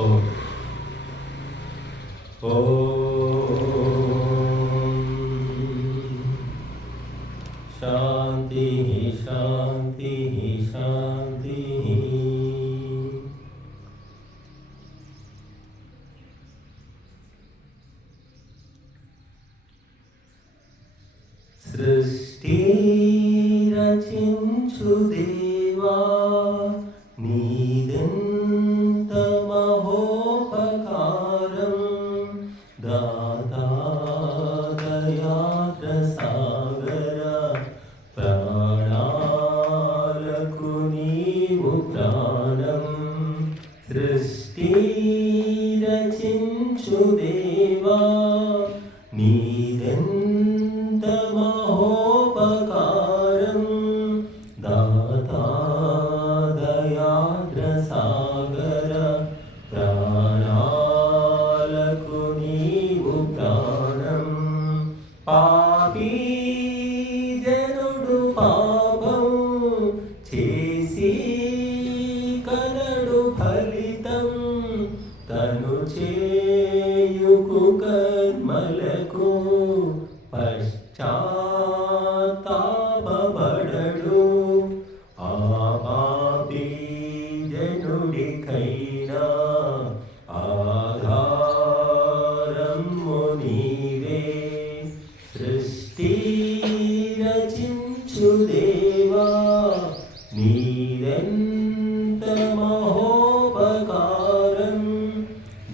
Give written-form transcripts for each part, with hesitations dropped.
ఓం శాంతి శాంతి శాంతి. సృష్టి రచించు దేవా నీదెంత మహోపకారం, దాతా దయాద్ర సాగర ప్రాణాలకు నీవు ప్రాణం. సృష్టి రచించు దేవా నీదెంత మహోపకారం, దాతా దయాద్ర సాగర ప్రాణాలకు నీవు ప్రాణం. పాపీ జనుడు పాపం చేసి కనడు ఫలితం, తను చేయుకు కర్మలకు పశ్చాత్తాపపడడు. ఆ పాపీ జనుడికైనా ఆధారము నీవే. సృష్టి రచించు దేవా నీదెంత మహోపకారం,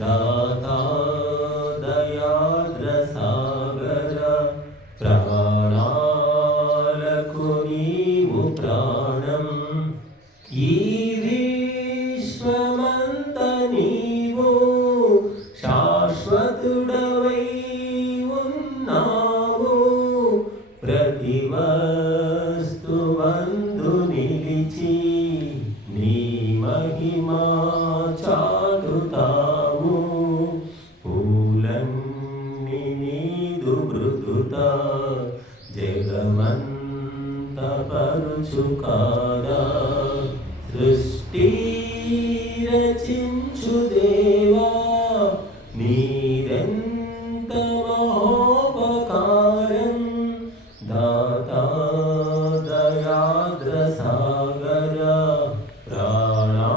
దాతా దయాద్ర సాగర ప్రాణాలకు నీవు ప్రాణం. ఈ విశ్వమంత నీవు శాశ్వతుడవై ఉన్నావు, ప్రతి వస్తువందు నిలిచి నీ మహిమా చాటుతావు. పూలన్నీ నీదు మృదుత జగమంత పరుచు కాదా. సృష్టి రచించు దేవా నీదెంత మహోపకారం, దాతా దయాద్ర సాగర ప్రాణాలకు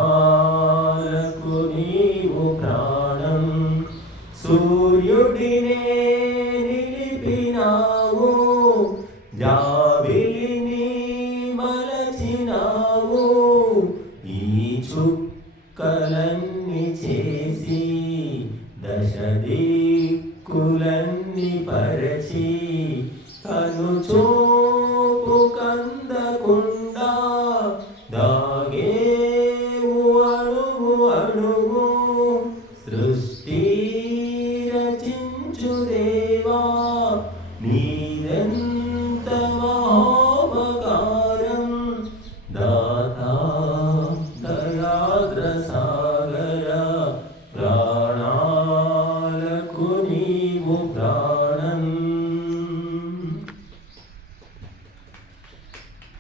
నీవు ప్రాణం. సూర్యుడినే నిలిపినావు, జాబిలిని మలచినావు, ఈ చుక్కలన్నీ చేసి దశ దిక్కులన్నీ పరచి, తను చూపు కందకుండా దాగేవు అణువు అణువు. సృష్టి రచించు దేవా నీదెంత మహోపకారం, దాతా దయాద్ర